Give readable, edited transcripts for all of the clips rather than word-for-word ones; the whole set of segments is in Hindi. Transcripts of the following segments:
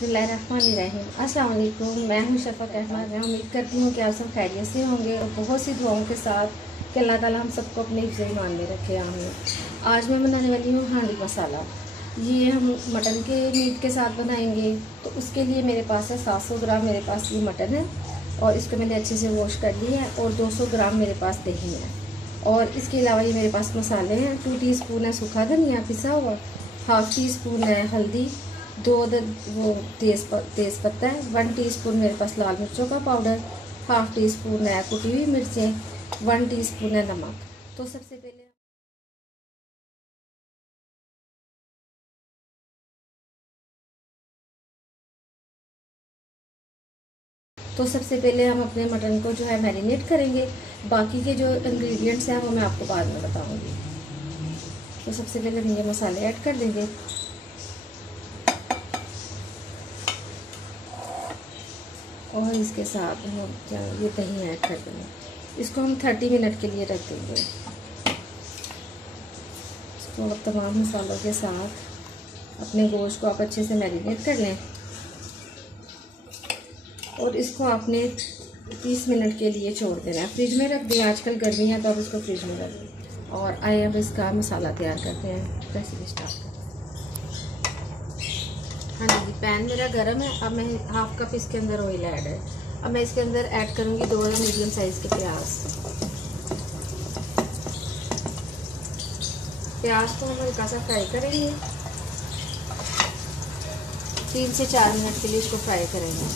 बिस्मिल्लाहिर्रहमानिर्रहीम। अस्सलाम वालेकुम। मैं हूं शफ़क़ अहमद। मैं उम्मीद करती हूं कि आप सब खैरियत से होंगे और बहुत सी दुआओं के साथ कि अल्लाह ताला हम सबको अपने हिफ्ज़ ईमान में रखे। आमीन। आज मैं बनाने वाली हूं हांडी मसाला। ये हम मटन के मीट के साथ बनाएंगे। तो उसके लिए मेरे पास है 700 ग्राम मेरे पास ये मटन है और इसको मैंने अच्छे से वॉश कर लिया है और 200 ग्राम मेरे पास दही है। और इसके अलावा ये मेरे पास मसाले हैं। 2 टीस्पून है सूखा धनिया पिसा हुआ, हाफ़ टी स्पून है हल्दी, 2 वो तेज़ पत्ता है, 1 टीस्पून मेरे पास लाल मिर्चों का पाउडर, हाफ़ टी स्पून है कुटी हुई मिर्चें, 1 टीस्पून है नमक। तो सबसे पहले हम अपने मटन को जो है मैरिनेट करेंगे। बाकी के जो इंग्रेडिएंट्स हैं वो मैं आपको बाद में बताऊंगी। तो सबसे पहले हम ये मसाले ऐड कर देंगे। और इसके साथ हम ये दही ऐड कर देंगे। इसको हम 30 मिनट के लिए रख देंगे। इसको तमाम मसालों के साथ अपने गोश्त को आप अच्छे से मैरिनेट कर लें और इसको आपने 30 मिनट के लिए छोड़ देना है। फ्रिज में रख दें। आजकल गर्मी है तो आप इसको फ्रिज में रख दें। और आइए अब इसका मसाला तैयार करते हैं। रेसिपी स्टार्ट करते हैं। हाँ जी, पैन मेरा गर्म है। अब मैं हाफ कप इसके अंदर ऑयल ऐड है। अब मैं इसके अंदर ऐड करूँगी 2 मीडियम साइज़ के प्याज को हम हल्का सा फ्राई करेंगे। 3 से 4 मिनट के लिए इसको फ्राई करेंगे।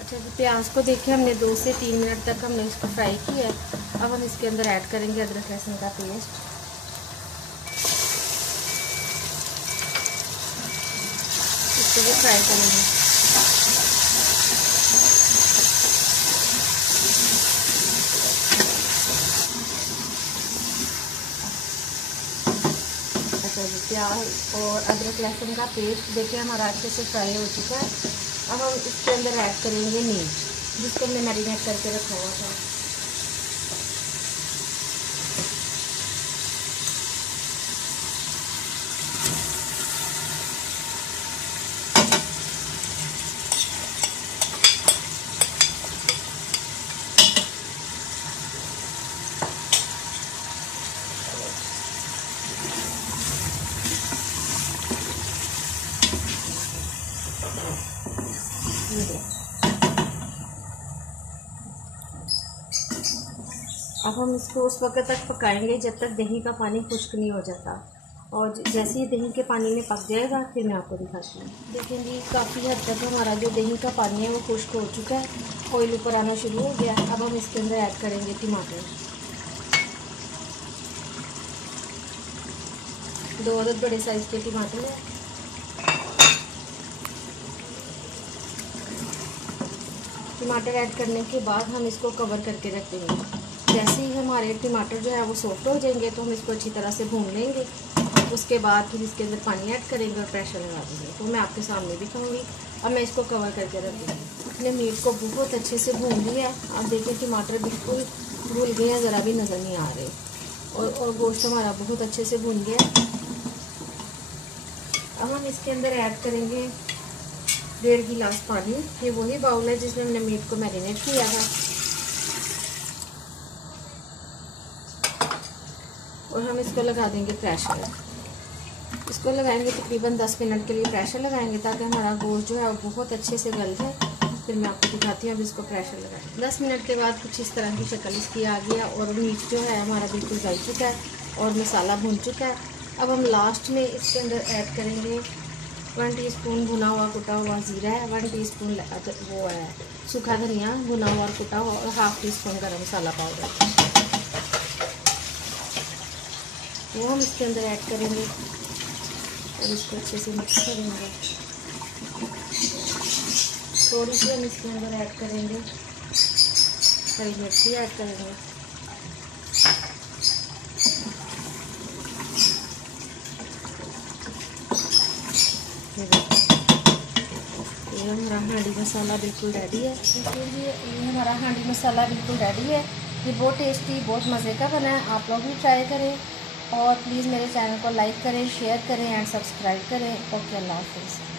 अच्छा, तो प्याज को देखिए हमने 2 से 3 मिनट तक हमने इसको फ्राई किया है। अब हम इसके अंदर ऐड करेंगे अदरक लहसुन का पेस्ट। इसको भी फ्राई करेंगे। अच्छा जी, प्याज और अदरक लहसुन का पेस्ट देखिए हमारा अच्छे से फ्राई हो चुका है। अब हम इसके अंदर ऐड करेंगे मीट जिसको हमने मैरिनेट करके रखा हुआ था। अब हम इसको उस वक्त तक पकाएंगे जब तक दही का पानी खुश्क नहीं हो जाता। और जैसे ही दही के पानी में पक जाएगा फिर मैं आपको दिखाती हूँ। देखें जी, काफ़ी हद तक हमारा जो दही का पानी है वो खुश्क हो चुका है। ऑयल ऊपर आना शुरू हो गया। अब हम इसके अंदर ऐड करेंगे टमाटर। 2 अदद बड़े साइज़ के टमाटर है। टमाटर ऐड करने के बाद हम इसको कवर करके रख देंगे। जैसे ही हमारे टमाटर जो है वो सॉफ्ट हो जाएंगे तो हम इसको अच्छी तरह से भून लेंगे। उसके बाद फिर इसके अंदर पानी ऐड करेंगे और प्रेशर लगा देंगे। तो मैं आपके सामने भी कहूँगी। अब मैं इसको कवर करके रख दूँगी। अपने मीट को बहुत अच्छे से भून लिया। आप देखिए टमाटर बिल्कुल भूल गए हैं, ज़रा भी नज़र नहीं आ रहे। और गोश्त हमारा बहुत अच्छे से भून गया। अब हम इसके अंदर ऐड करेंगे 1.5 गिलास पानी। ये वही बाउल है जिसमें हमने मीट को मैरिनेट किया था। और हम इसको लगा देंगे प्रेशर। इसको लगाएंगे तकरीबन 10 मिनट के लिए प्रेशर लगाएंगे ताकि हमारा गोश्त जो है वो बहुत अच्छे से गल जाए। फिर मैं आपको दिखाती हूँ। अब इसको प्रेशर लगाएंगे। 10 मिनट के बाद कुछ इस तरह की शक्ल इसकी आ गया और मीट जो है हमारा बिल्कुल गल चुका है और मसाला भुन चुका है। अब हम लास्ट में इसके अंदर ऐड करेंगे 1 टीस्पून भुना हुआ कुटा हुआ ज़ीरा है, 1 टीस्पून वो है सूखा धनिया भुना हुआ और कुटा हुआ, और हाफ़ टी स्पून गर्म मसाला पाउडर वो हम इसके अंदर ऐड करेंगे और इसको अच्छे से मिक्स करेंगे। थोड़ी सी हम इसके अंदर ऐड करेंगे हरी मिर्ची ऐड करेंगे। ये हमारा हांडी मसाला बिल्कुल रेडी है। देखिए जी, ये हमारा हांडी मसाला बिल्कुल रेडी है। ये बहुत टेस्टी, बहुत मज़े का बना है। आप लोग भी ट्राई करें और प्लीज़ मेरे चैनल को लाइक करें, शेयर करें एंड सब्सक्राइब करें। ओके, अल्लाह हाफ़िज़।